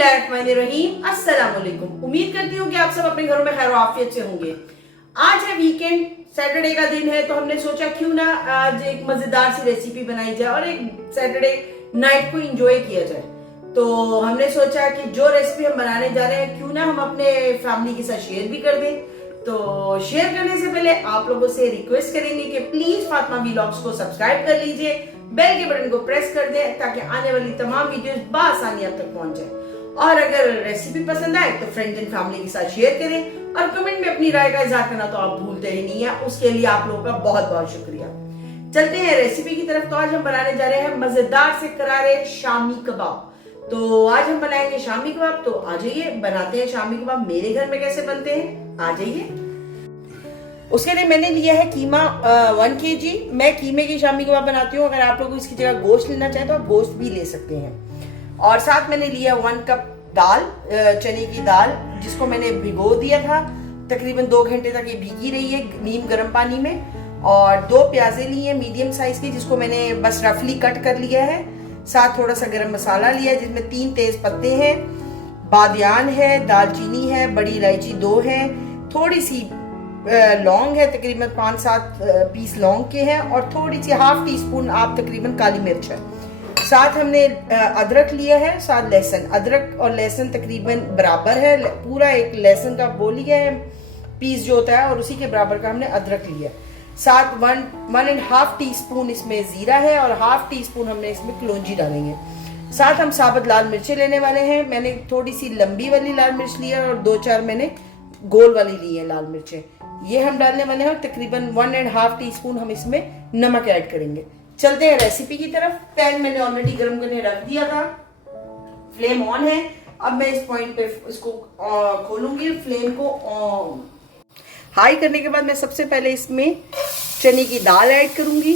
बिस्मिल्लाहिर्रहमानिर्रहीम। अस्सलाम वालेकुम। उम्मीद करती हूँ कि आप सब अपने घरों में खैर आफियत से होंगे। आज है वीकेंड, सैटरडे का दिन है, तो हमने सोचा क्यों ना आज एक मजेदार सी रेसिपी बनाई जाए और एक सैटरडे नाइट को एंजॉय किया जाए। तो हमने सोचा कि जो रेसिपी हम बनाने जा रहे हैं क्यों ना हम अपने फैमिली के साथ शेयर भी कर दें। तो शेयर करने से पहले आप लोगों से रिक्वेस्ट करेंगे कि प्लीज फातिमा व्लॉग्स को सब्सक्राइब कर लीजिए, बेल के बटन को प्रेस कर दें ताकि आने वाली तमाम वीडियोस बआसानी आप तक पहुंच जाए। और अगर रेसिपी पसंद आए तो फ्रेंड्स एंड फैमिली के साथ शेयर करें और कमेंट में अपनी राय का इजहार करना तो आप भूलते ही नहीं है। उसके लिए आप लोगों का बहुत बहुत शुक्रिया। चलते हैं रेसिपी की तरफ। तो आज हम बनाने जा रहे हैं मजेदार से करारे शामी कबाब। तो आज हम बनाएंगे शामी कबाब। तो आ जाइए बनाते हैं शामी कबाब। मेरे घर में कैसे बनते हैं आ जाइए। उसके लिए मैंने लिया है कीमा 1 kg। मैं कीमे की शामी कबाब बनाती हूँ। अगर आप लोग इसकी जगह गोश्त लेना चाहें तो आप गोश्त भी ले सकते हैं। और साथ मैंने लिया 1 कप दाल, चने की दाल, जिसको मैंने भिगो दिया था। तकरीबन 2 घंटे तक ये भीगी रही है नीम गर्म पानी में। और 2 प्याजे ली है मीडियम साइज की, जिसको मैंने बस रफली कट कर लिया है। साथ थोड़ा सा गरम मसाला लिया है जिसमें 3 तेज पत्ते हैं, बादियान है, दालचीनी है, बड़ी इलायची 2 है, थोड़ी सी लौंग है, तकरीबन 5-7 पीस लौंग के हैं, और थोड़ी सी ½ टीस्पून आप तकरीबन काली मिर्च है। साथ हमने अदरक लिया है, साथ लहसुन। अदरक और लहसुन तकरीबन बराबर है, पूरा एक लहसुन का वो लिया है पीस जो होता है, और उसी के बराबर का हमने अदरक लिया। साथ 1.5 टीस्पून इसमें जीरा है और ½ टीस्पून हमने इसमें कलौंजी डालेंगे। साथ हम साबुत लाल मिर्चें लेने वाले हैं। मैंने थोड़ी सी लंबी वाली लाल मिर्च ली है और 2-4 मैंने गोल वाली ली है लाल मिर्चें। ये हम डालने वाले हैं। तकरीबन 1.5 टीस्पून हम इसमें नमक ऐड करेंगे। चलते हैं रेसिपी की तरफ। पैन मैंने ऑलरेडी गर्म करने रख दिया था, फ्लेम ऑन है। अब मैं इस पॉइंट पे इसको खोलूंगी। फ्लेम को हाई करने के बाद मैं सबसे पहले इसमें चने की दाल ऐड करूंगी,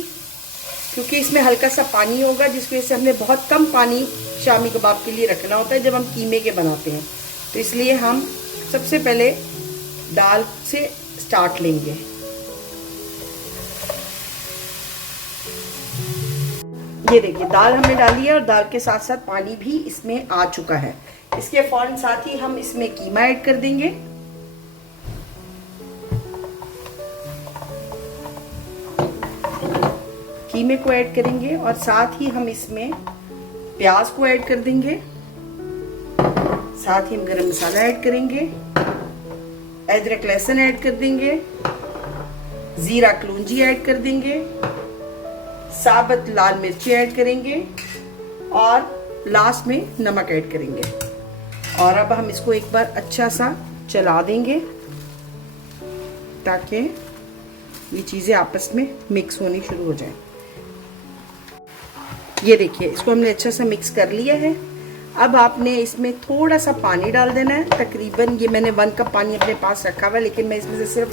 क्योंकि इसमें हल्का सा पानी होगा, जिसकी वजह से हमने बहुत कम पानी शामी कबाब के लिए रखना होता है जब हम कीमे के बनाते हैं। तो इसलिए हम सबसे पहले दाल से स्टार्ट लेंगे। ये देखिए दाल हमने डाली है और दाल के साथ साथ पानी भी इसमें आ चुका है। इसके फौरन साथ ही हम इसमें कीमा ऐड कर देंगे। कीमे को ऐड करेंगे और साथ ही हम इसमें प्याज को ऐड कर देंगे। साथ ही हम गरम मसाला ऐड करेंगे, अदरक लहसुन ऐड कर देंगे, जीरा कलौंजी ऐड कर देंगे, साबुत लाल मिर्ची ऐड करेंगे और लास्ट में नमक ऐड करेंगे। और अब हम इसको एक बार अच्छा सा चला देंगे ताकि ये चीज़ें आपस में मिक्स होनी शुरू हो जाए। ये देखिए इसको हमने अच्छा सा मिक्स कर लिया है। अब आपने इसमें थोड़ा सा पानी डाल देना है। तकरीबन ये मैंने 1 कप पानी अपने पास रखा हुआ है, लेकिन मैं इसमें से सिर्फ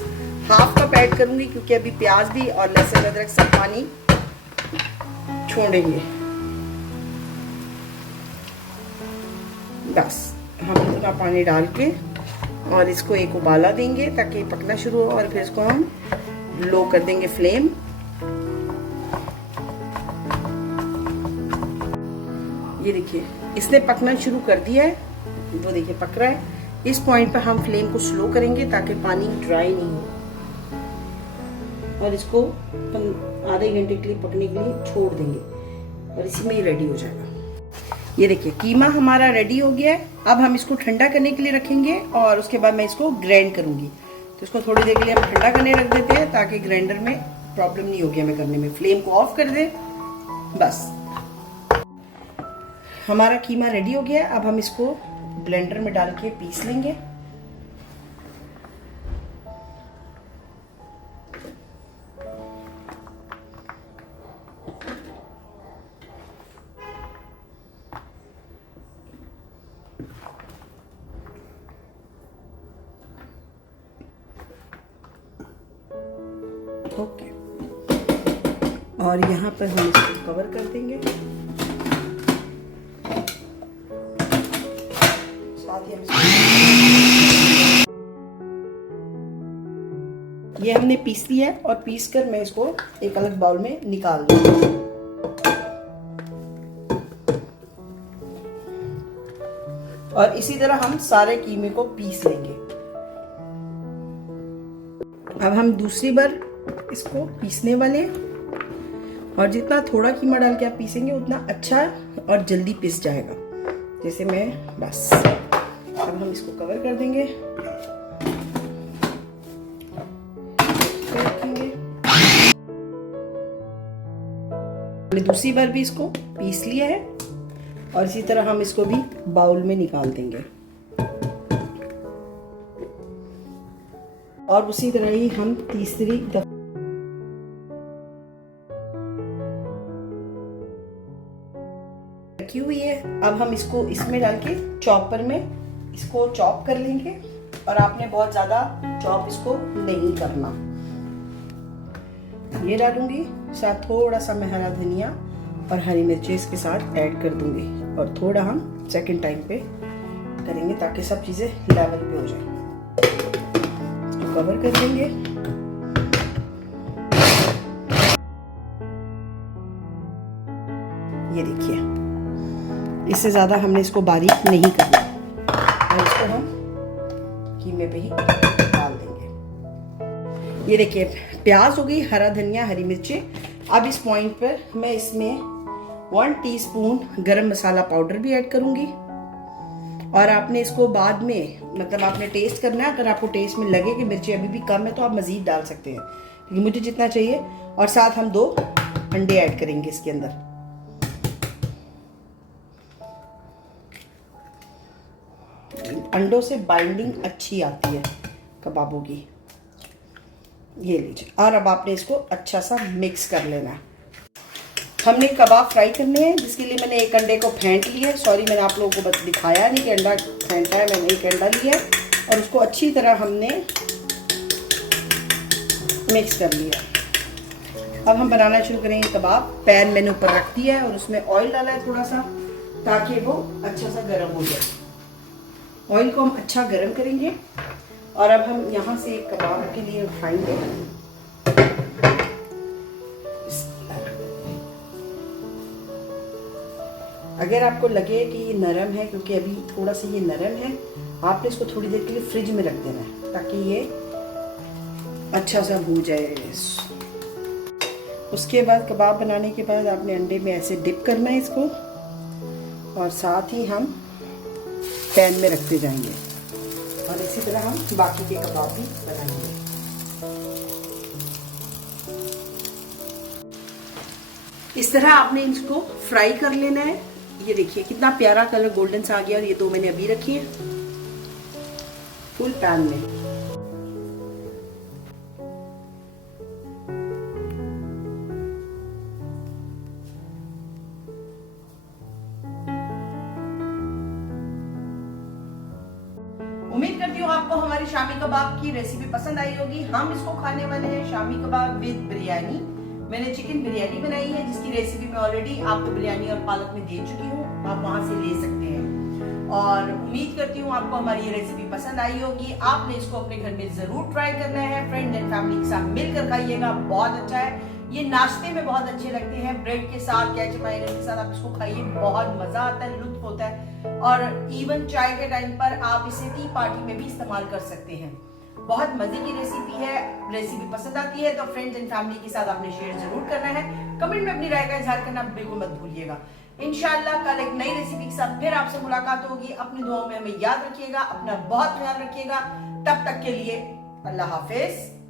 ½ कप ऐड करूंगी, क्योंकि अभी प्याज भी और लहसुन अदरक सब पानी छोड़ेंगे। बस हम इतना पानी डाल के और इसको एक उबाला देंगे ताकि पकना शुरू हो, और फिर इसको हम लो कर देंगे फ्लेम। ये देखिए इसने पकना शुरू कर दिया है, वो देखिए पक रहा है। इस पॉइंट पर हम फ्लेम को स्लो करेंगे ताकि पानी ड्राई नहीं हो, और इसको आधे घंटे के लिए पकने के लिए छोड़ देंगे और इसी में ही रेडी हो जाएगा। ये देखिए कीमा हमारा रेडी हो गया है। अब हम इसको ठंडा करने के लिए रखेंगे और उसके बाद मैं इसको ग्राइंड करूंगी। तो इसको थोड़ी देर के लिए हम ठंडा करने रख देते हैं ताकि ग्राइंडर में प्रॉब्लम नहीं होगी हमें करने में। फ्लेम को ऑफ कर दे। बस हमारा कीमा रेडी हो गया। अब हम इसको ब्लेंडर में डाल के पीस लेंगे। ओके, और यहाँ पर हम इसको कवर कर देंगे। साथ ही ये हमने पीस लिया है और पीस कर मैं इसको एक अलग बाउल में निकाल दूंगी। और इसी तरह हम सारे कीमे को पीस लेंगे। अब हम दूसरी बार इसको पीसने वाले हैं और जितना थोड़ा कीमा डाल के आप पीसेंगे उतना अच्छा और जल्दी पिस जाएगा। जैसे मैं बस अब हम इसको कवर कर देंगे, रखेंगे। हमने दूसरी बार भी इसको पीस लिया है और इसी तरह हम इसको भी बाउल में निकाल देंगे और उसी तरह ही हम तीसरी दफा रखी हुई है। अब हम इसको इसमें डाल के चॉपर में इसको चॉप कर लेंगे और आपने बहुत ज्यादा चॉप इसको नहीं करना। ये डालूंगी, साथ थोड़ा सा मैं हरा धनिया और हरी मिर्ची इसके साथ ऐड कर दूंगी और थोड़ा हम सेकंड टाइम पे करेंगे ताकि सब चीजें लेवल पे हो जाए। इसको कवर कर देंगे। ये देखिए, इससे ज्यादा हमने इसको बारीक नहीं करना और इसको हम कीमे पे ही डाल देंगे। ये देखिए, प्याज हो गई, हरा धनिया, हरी मिर्ची। अब इस पॉइंट पर मैं इसमें 1 टीस्पून गरम मसाला पाउडर भी ऐड करूंगी और आपने इसको बाद में मतलब आपने टेस्ट करना है। अगर आपको टेस्ट में लगे कि मिर्ची अभी भी कम है तो आप मजीद डाल सकते हैं, क्योंकि मुझे जितना चाहिए। और साथ हम 2 अंडे ऐड करेंगे इसके अंदर। अंडों से बाइंडिंग अच्छी आती है कबाबों की। ये लीजिए, और अब आपने इसको अच्छा सा मिक्स कर लेना है। हमने कबाब फ्राई करने हैं, जिसके लिए मैंने एक अंडे को फेंट लिया है। सॉरी, मैंने आप लोगों को दिखाया नहीं कि अंडा फेंटा है, मैंने एक अंडा लिया है और उसको अच्छी तरह हमने मिक्स कर लिया। अब हम बनाना शुरू करेंगे कबाब। पैन मैंने ऊपर रख दिया है और उसमें ऑयल डाला है थोड़ा सा, ताकि वो अच्छा सा गर्म हो जाए। ऑयल को हम अच्छा गर्म करेंगे और अब हम यहाँ से एक कबाब के लिए उठाएंगे। अगर आपको लगे कि ये नरम है, क्योंकि अभी थोड़ा सा ये नरम है, आपने इसको थोड़ी देर के लिए फ्रिज में रख देना है ताकि ये अच्छा सा भून जाए। उसके बाद कबाब बनाने के बाद आपने अंडे में ऐसे डिप करना है इसको और साथ ही हम पैन में रखते जाएंगे और इसी तरह हम बाकी के कबाब भी बनाएंगे। इस तरह आपने इसको फ्राई कर लेना है। ये देखिए कितना प्यारा कलर गोल्डन सा आ गया और ये 2 मैंने अभी रखी है फुल पैन में। उम्मीद करती हूँ आपको हमारी शामी कबाब की रेसिपी पसंद आई होगी। हम इसको खाने वाले हैं शामी कबाब विद बिरयानी। मैंने चिकन बिरयानी बनाई है, जिसकी रेसिपी मैं ऑलरेडी आपको बिरयानी और पालक में दे चुकी हूँ, आप वहां से ले सकते हैं। और उम्मीद करती हूँ आपको हमारी ये रेसिपी पसंद आई होगी। आपने इसको अपने घर में जरूर ट्राई करना है, फ्रेंड एंड फैमिली के साथ मिलकर खाइएगा, बहुत अच्छा है। ये नाश्ते में बहुत अच्छे लगते हैं, ब्रेड के साथ, केचप मायोनेज़ के साथ आप इसको खाइए, बहुत मजा आता है, लुत्फ होता है। और इवन चाय के टाइम पर आप इसे टी पार्टी में भी इस्तेमाल कर सकते हैं। बहुत मजे की रेसिपी है। रेसिपी पसंद आती है तो फ्रेंड्स एंड फैमिली के साथ आपने शेयर जरूर करना है। कमेंट में अपनी राय का इजहार करना बिल्कुल मत भूलिएगा। इंशाल्लाह कल एक नई रेसिपी के साथ फिर आपसे मुलाकात होगी। अपनी दुआओं में हमें याद रखिएगा, अपना बहुत ख्याल रखिएगा। तब तक के लिए अल्लाह हाफिज।